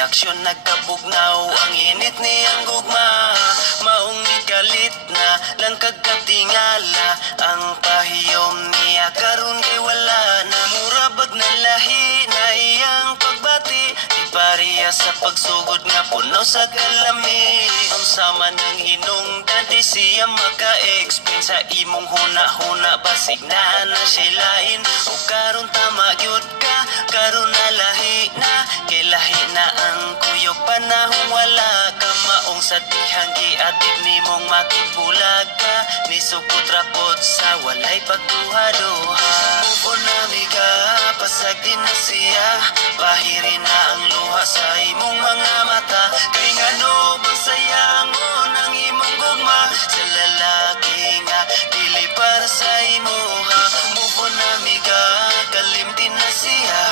reaksyon nagkabugnaw, ang init niyang gugma. Maong ikalit na lang kagkatingala, ang pahiyom niya karon kay wala na. Murabag na lahi na iyang pagbati, di pareha sa pagsugod nga puno sa kalami. Unsa man ang hinungdan di siya maka-explain sa imong huna-huna, basig na silain. O karon tama gyud ka, karon na lahi na, kay lahi na ang kuyog panahong wala ka. Maong sa dihang giatid nimong makibulag ka, nisugod rapod sa walay pagduha-duha. Move on na miga, pasag din na siya, bahiri na ang luha sa imong mga mata. Kay ngano ba sayangon ang imong gugma, sa lalaki nga dili para sa imuha. Move on na miga, kalimtin na siya,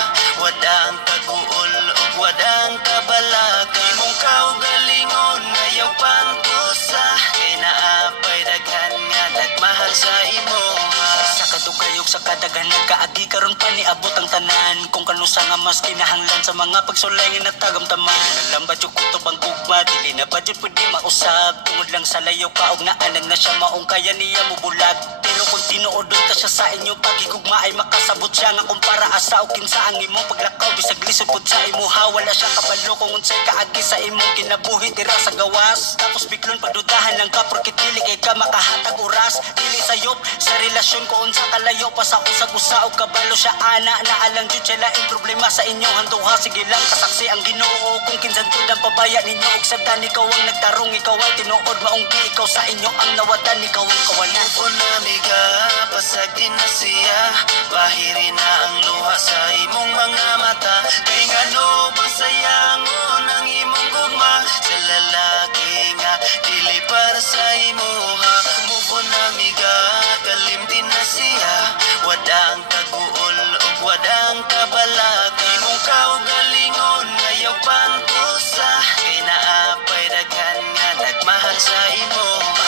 wada ang kaguol ug wada ang kabalaka. Imong kaugalingon ayaw pantusa, kay naapay daghan nga nagmahal sa imuha. Sa kadugayog sa kadaghan nagkaagi karon pa niabot ang tanan, kung kanusa nga mas kinahanglan sa mga pagsulay nga natagamtaman. Lambat yung kutob ang gugma, dili na ba dyan pwede mausab, tungod lang sa layo ka og naanan na siya, maong kaya niya mubulag. Pero kung tinuodon ta siya sa inyo pagigugma ay makasabot siya nga kumpara asa o kinsa ang imong paglakaw, bisag lisod pud sa imuha. Wala siya kabalo kung unsay kaagi sa imong kinabuhi dira sa gawas. Tapos biklon padudahan lang ka porket dili kay ka makahatag oras, dili sayop sa relasyon ko unsa kalayo pa sa usag-usa og kabalo siya ana na alang jud siya laing problema sa inyong handuha. Sige lang kasaksi ang Ginoo kung kinsan jud ang pabaya ninyo og sabdan ikaw ang nagtarong, ikaw ay tinuod maong di ikaw sa inyo ang nawadan, ikaw ang kawalan. Unamiga, pasag din na siya, bahiri na ang luha sa imong mga mata. Kay ngano ba sayangon ang imong gugma, sa lalaki nga dili para sa imuha. Move on amiga, kalimtin na siya, wada ang kaguol ug wada ang kabalaka. Imong kaugalingon ayaw pantusa, kay naapay daghan nga nagmahal sa imuha.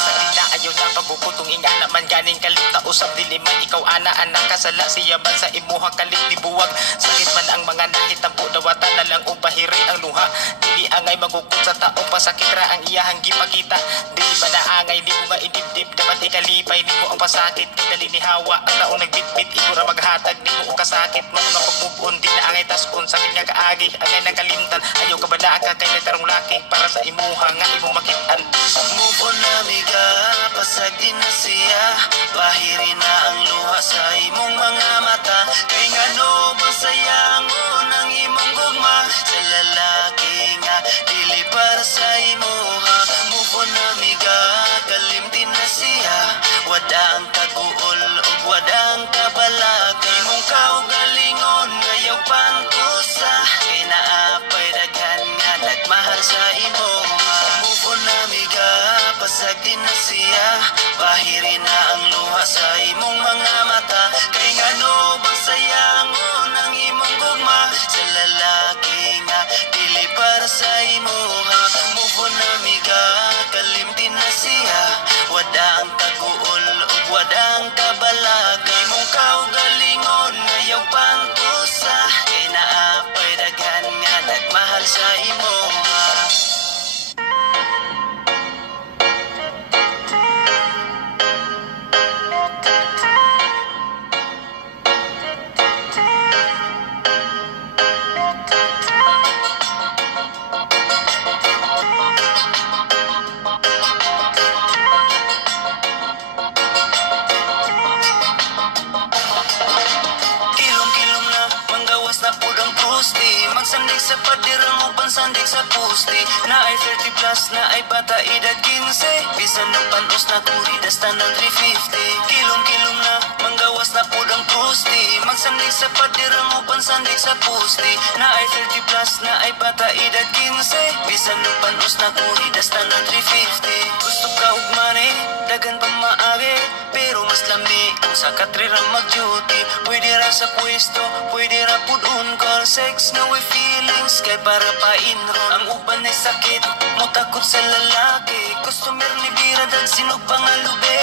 Ayaw na pagbubutong inga naman ganing kalita usap dili man ikaw ana anak kasala siya man sa imuha kalit di buwag. Sakit man ang mga nahitampo dawatan na lang og bahiri ang luha, dili angay magukod sa taong pasakit ra ang iyahang gipakita. Dili ba na angay di mo nga idibdib dapat ikalipay nimo ang pasakit, dali ni hawa ang taong nagbitbit imo ra maghatag nimo og kasakit. Mo nga pagmubon di na angay taskon sakit nga kaagi angay nakalimtan. Ayaw ka ba na ka kay tarong laki para sa imuha nga imong makitaan. Move on amiga, pasag din na siya, bahiri na ang luha sa imong mga mata. Kay ngano ba sayangon ang imong gugma, sa lalaki nga dili para sa imuha. Move on amiga, kalimtin na siya, wada ang kaguol ug wada ang kabalaka. Imong kaugalingon ayaw pantusa, kay naapay daghan nga nagmahal sa imuha. Move on amiga, pasag din na siya, bahiri na ang luha sa imong mga mata. Kay ngano ba sayangon ang imong gugma, sa lalaki nga dili para sa imuha. Move on amiga, kalimtin na siya, wada ang kaguol ug wada ang kabalaka. Imong kaugalingon ayaw pantusa, kay naapay daghan nga nagmahal sa imuha. Magsandig sa padirang uban sandig sa pusti, na ay 30 plus na ay bata edad 15. Bisan ng panos na kuridas tanang 350. Kilom-kilom na manggawas na pudang pusti. Magsandig sa padirang uban sandig sa pusti, na ay 30 plus na ay bata edad 15. Bisan ng panos na kuridas tanang 350. Gusto ka ug money, dagan pa maagi, pero mas lami kung sa katrira mag-duty. Pwede ra sa pwesto, pwede ra pud on-call sex nga with feelings, kay para pa inron. Ang uban ay sakit, mo takot sa lalaki. Customer ni bira dag sinog pangalube.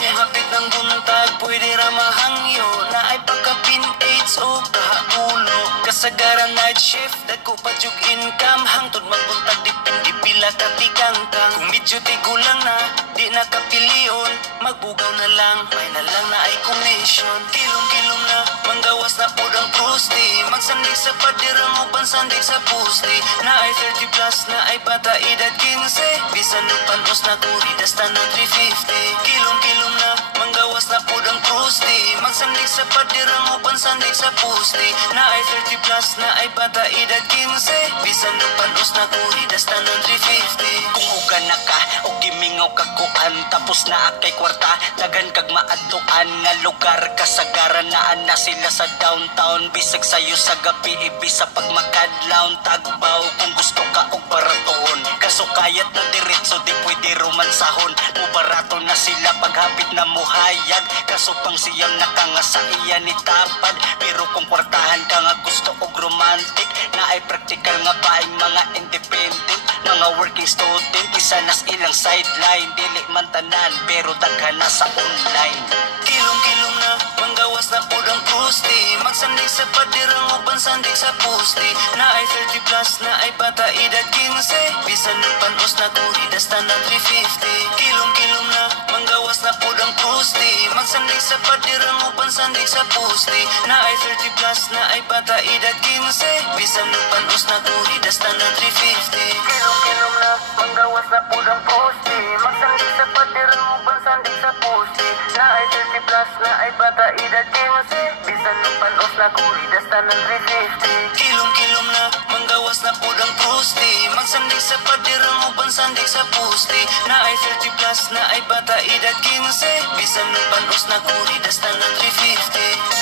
Kung hapit ng buntag, pwede ra mahangyo, na ay pagka-pin 8 nights o kahaulo. Kasagaran night shift, dagko pa jug income. Hangtod magbuntag dipindi pila ka tigangkang. Kung medyo tigulang na, di nakapilion, magbugaw na lang, may na lang na ay commission. Kilom-kilom na, manggawas na po ang prosti. Magsandig sa padirang upan sandig sa pusti. Na ay 30 plus, na ay bata edad 15. Bisan ng panos na kuridas tanang 350. Kilom-kilom na, manggawas na po ang prosti. Magsandig sa padirang upan sandig sa pusti. Na ay 30 plus, na ay bata edad 15. Bisan ng panos na kuridas tanang 350. Kung uga na ka o gimingaw kakuan, tapos na akay kwarta, dagan kag maadtuan nga lugar. Kasagaran na ana sila sa downtown, bisag sayo sa gabi ibisa pag makadlawn. Tagbaw kung gusto ka og baratoon, kaso kayat na diretso di pwede romansahon. Mubarato na sila paghapit na muhayag, kaso pang siyam na ka nga sa iya ni tapad. Pero kung kwartahan ka nga gusto og romantic, na ay praktikal nga paing mga independent, mga working student, isa nas ilang sideline. Dili man tanan pero daghan na sa online. Kilom-kilom na, manggawas na po ang prosti. Magsandig sa padirang upan sandig sa pusti. Na ay 30 plus, na ay bata edad 15. Bisan ng panos na kuridas tanang 350. Kilom-kilom na, manggawas na po ang prosti. Magsandig sa padirang upan sandig sa pusti. Na ay 30 plus, na ay bata edad 15. Bisan ng panos na kuridas tanang 350. Kilom-kilom na, manggawas na po ang prosti. Magsandig sa padirang upan sandig sa pusti. Na ay 30 plus, na ay bata edad 15. Bisan ng panos na kuridas tanang 350. Kilom-kilom na, manggawas na po ang prosti. Magsandig sa padirang upan sandig sa pusti. Na ay 30 plus, na ay bata edad 15. Bisan ng panos na kuridas tanang 350.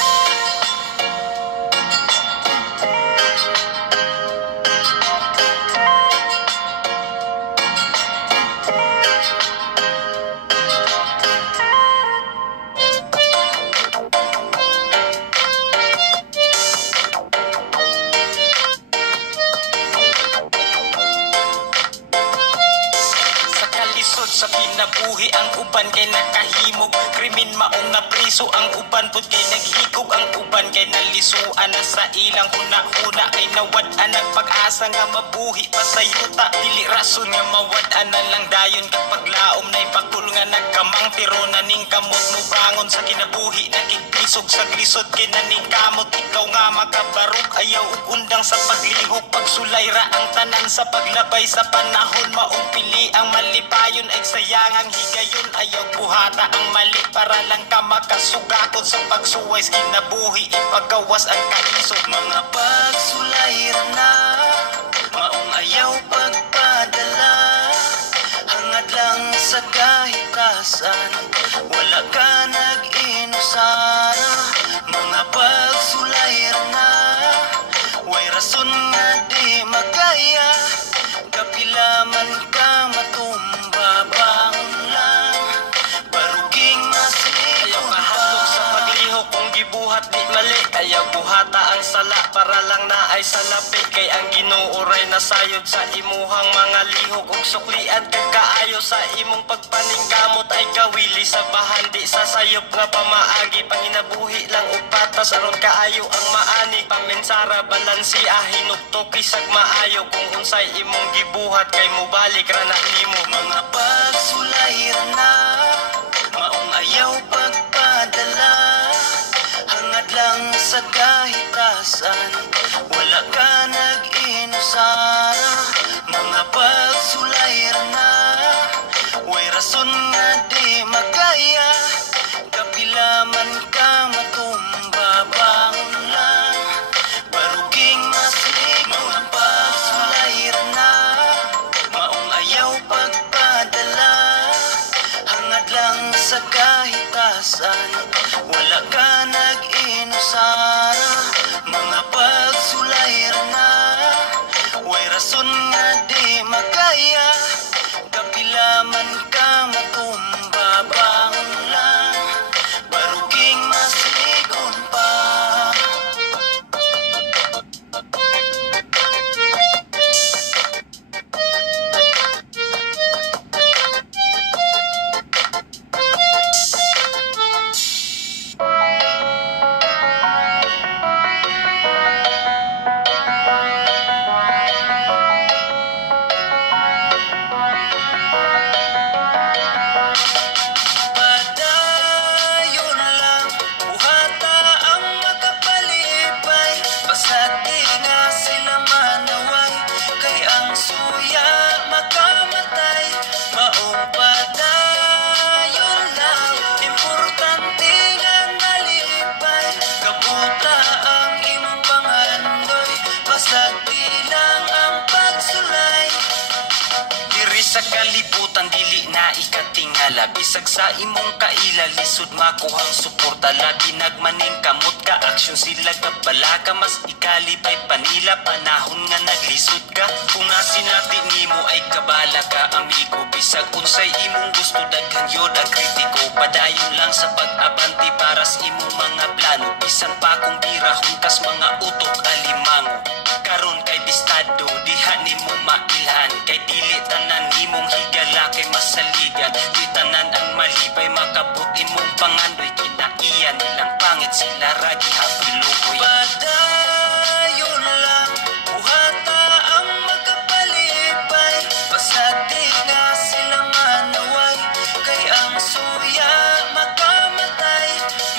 Sa kinabuhi ang uban kay nakahimog, krimen maong na priso ang uban pud kay naghigog, ang uban kay nalisuan na sa ilang huna-huna, kay nawad-an ang pag-asa nga mabuhi pa sa yuta. Dili rason nga mawad-an na lang dayon kapag laom na ipakul nga nagkamang, pero naning kamot mo bangon sa kinabuhi, nakikisog sa glisod kay naning kamot. Ikaw nga makabarog, ayaw ug undang sa paglihok, pagsulayra ang tanan sa paglabay sa panahon. Maong pili ang malipayon ay sayangang higayon, ayaw buhata ang mali para lang ka makasugakon sa pagsuway kinabuhi, ipagawas ang kaisog. Mga pagsulayra na, maong ayaw pagpadala, hangad lang sa kahitasan, wala ka nag-inusara. Mga pagsulayra na, way rason nga di magaya, kapilaman ka matumba, bangon lang, baruging masikon. Ayaw kahatlog sa paglihok, kung gibuhat di mali, ayaw buhata ang sala para lang na ay salapi. Kay ang ginuuray na sayod sa imuhang mga lihok, ug suklian kag kaayo sa imong pagpaningkamot ay kawili sa bahan, di sa sayop nga pamaagi. Panginabuhi lang ug patas aron kaayo ang maani, pamensara balansi hinuktok isag maayo. Kung unsay imong gibuhat kay mubalik ra na nimo. Mga pagsulayra na, maong ayaw pagpadala, hangad lang sa kahitasan, wala ka nag-inusara. Mga pagsulayra na, way rason nga di magaya, kapilaman ka matumba, bangon lang, baruging masikon. Mga pagsulayra na, maong ayaw pagpadala, hangad lang sa kahitasan, wala ka nag-inusara. Mga pagsulayra na, way rason nga di magaya, kapilaman ka matumba, bangon lang, baruging masikon pa. maong padayon lang. Importante nga nalipay, kabuta ang imong panghandoy, basag di lang ang pagsulay. Diri sa kalibutan dili na ikatingala, bisag sa imong kaila lisod makuhang suporta. Labi nagmaning kamot ka aksyon sila kabalaka, mas ikalipay panila panahon nga naglisod ka. Kung nasinati nimo ay kabala ka amigo, bisag unsay imong gusto daghan yod ang kritiko. Padayon lang sa pag-abanti para sa imong mga plano, bisan pa kung birahon kas mga utok alimango. Karon kay bistado diha nimo mailhan, kay dili tanan nimong higala kay masaligan. Di tanan ang malipay makabot imong pangandoy, kinaiyan nilang pangit sila ragi hapilukoy. Padayon lang, buhata ang magkapalipay, basag di nga silang manaway, kay ang suya makamatay.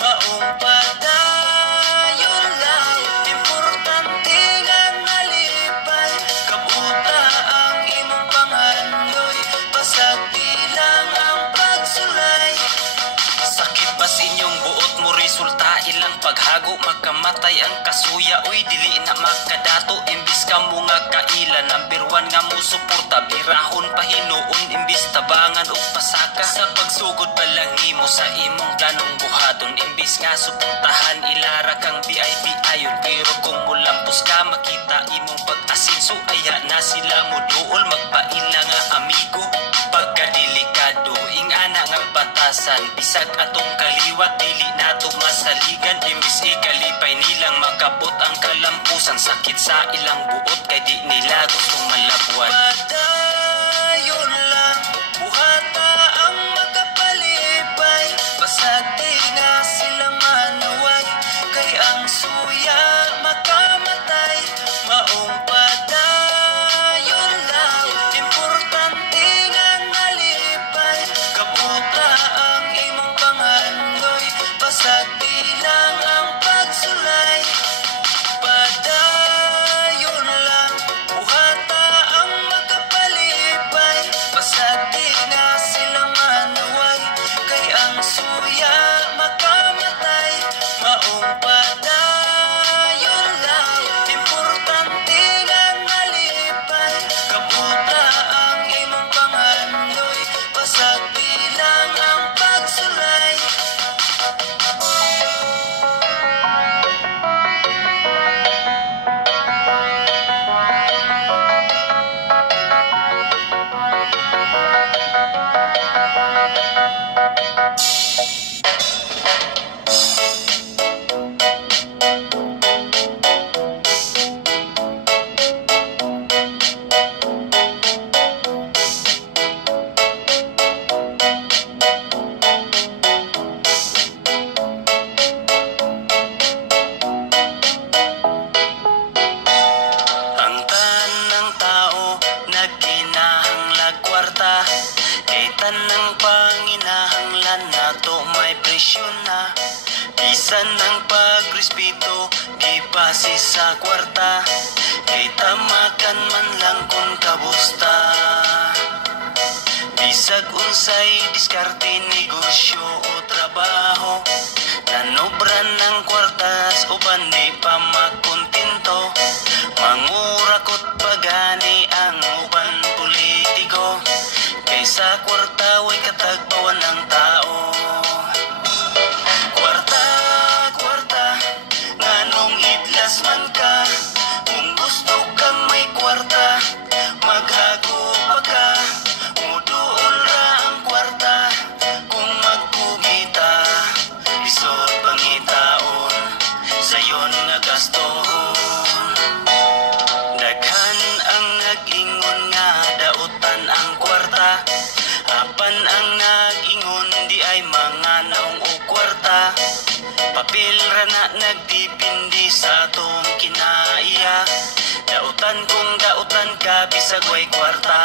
Maong padayon lang, importante nga nalipay, kabuta ang imong panghandoy, basag di lang ang pagsulay. Sakit ba sa inyong buot mo resulta ilang paghago, makamatay ang kasuya, uy dili na makadato. Imbis ka mo nga kaila, number 1 nga mo suporta, birahon pahinuon imbis tabangan o pasaka. Sa pagsugod pa lang nimo sa imong planong buhaton, imbis nga suportahan ilara kang VIP ayon. Pero kung mulampos ka makita imong pag-asinso, aya na sila mo duol magpaila nga amigo. Pagkadelikado ingana nga batasan, bisag atong kaliwat dili nato masaligan. Imbis ikalipay nilang makabot ang kalampusan, sakit sa ilang buot kay di nila gustong malabuan. Padayon lang, buhata ang magkapalipay, basag di nga silang manaway, kay ang suya makamatay. Maong padayon lang, importante nga nalipay, kabuta ang imong panghandoy, basag di lang ang pagsulay. Padayon lang, buhata ang magkapalipay, basag di nga silang manaway, kay ang suya makamatay. Maong padayon lang, importante nga nalipay, kabuta ang imong panghandoy, basag di lang ang pagsulay. Ang tanang tao nagkinahanglag kwarta, kay tanang panginahanglan nato may presyo na. Bisan ng pagrespeto gibase sa kwarta, kay tamakan man lang kung kabusta. Bisag unsay diskarte, negosyo o trabaho, nanobran ng kwartas uban di pa makontento. Mangurakot pagani ang uban politiko, kaysa kwarta way katagbawan ng tao. Kwarta, kwarta, nganong idlas man ka, kung gusto kang may kwarta, maghago pa ka, muduol ra ang kwarta, kung magkugita, isod pangitaon, sayon nga gastohon. Daghan ang nag-ingon nga dautan ang kwarta, apan ang nag-ingon di ay mga naong o kwarta. Papel ra na nagdipindi sa atong kinaiya, dautan kung dautan ka bisag way kwarta.